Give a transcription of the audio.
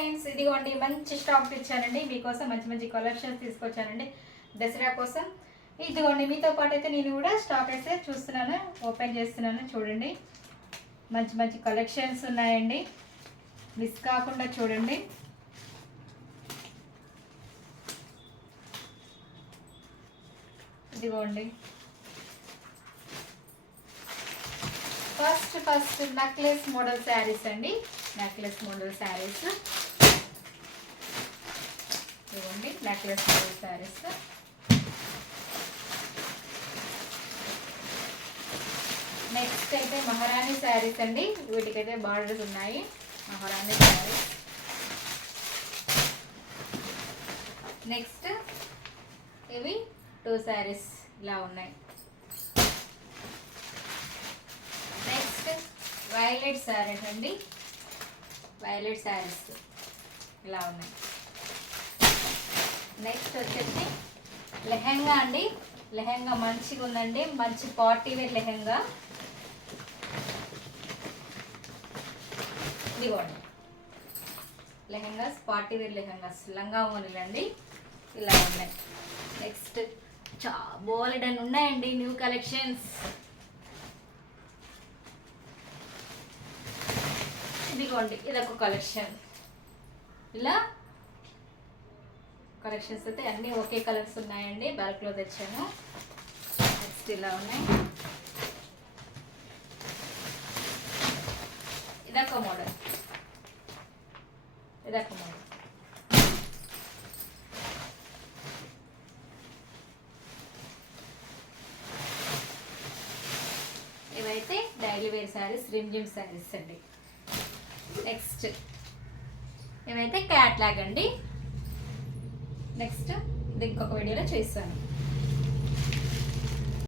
Friends ఇదిగోండి మంచి stock తెచ్చానండి. మీకోసం మంచి మంచి కలెక్షన్స్ తీసుకొచ్చానండి. దసరా కోసం. ఇదిగోండి మీతో పాటు అయితే నేను కూడా స్టాక్ అయితే చూస్తున్నాను ఓపెన్ చేస్తున్నాను. చూడండి. మంచి మంచి కలెక్షన్స్ ఉన్నాయండి. మిస్ కాకుండా చూడండి. ఇదిగోండి. First first necklace model saris అండి. నెక్లెస్ మోడల్ శారీస్ ఇవ్వండి నెక్లెస్ శారీస్ నెక్స్ట్ అయితే మహారాణి శారీస్ అండి. వీటికైతే బార్డర్స్ ఉన్నాయి. మహారాణి శారీస్ నెక్స్ట్ ఇవి టూ శారీస్ ఇలా ఉన్నాయి. నెక్స్ట్ వైలెట్ శారీస్ అండి. వైలెట్ శారీస్ ఇలా ఉన్నాయి. నెక్స్ట్ వచ్చేసి లెహెంగా అండి. లెహెంగా మంచిగా ఉందండి. మంచి పార్టీ వేర్ లెహెంగా. ఇదిగోండి. Lehengas party wear lehengas. లంగా ఓనిలండి ఇలా ఉన్నాయి. నెక్స్ట్ చా బోలెడ్ అని ఉన్నాయండి. న్యూ కలెక్షన్స్ ఇదిగోండి. ఇదొక కలెక్షన్ ఇలా కలెక్షన్స్ అయితే అన్నీ ఒకే కలర్స్ ఉన్నాయండి. బల్క్లో తెచ్చాను. నెక్స్ట్ ఇలా ఉన్నాయి. ఇదొక మోడల్ ఇదొక మోడల్ ఇవైతే daily wear saris Rimjhim saris అండి. నెక్స్ట్ ఇవైతే క్యాట్లాగ్ అండి. నెక్స్ట్ ఇంకొక వీడియోలో చేస్తాను.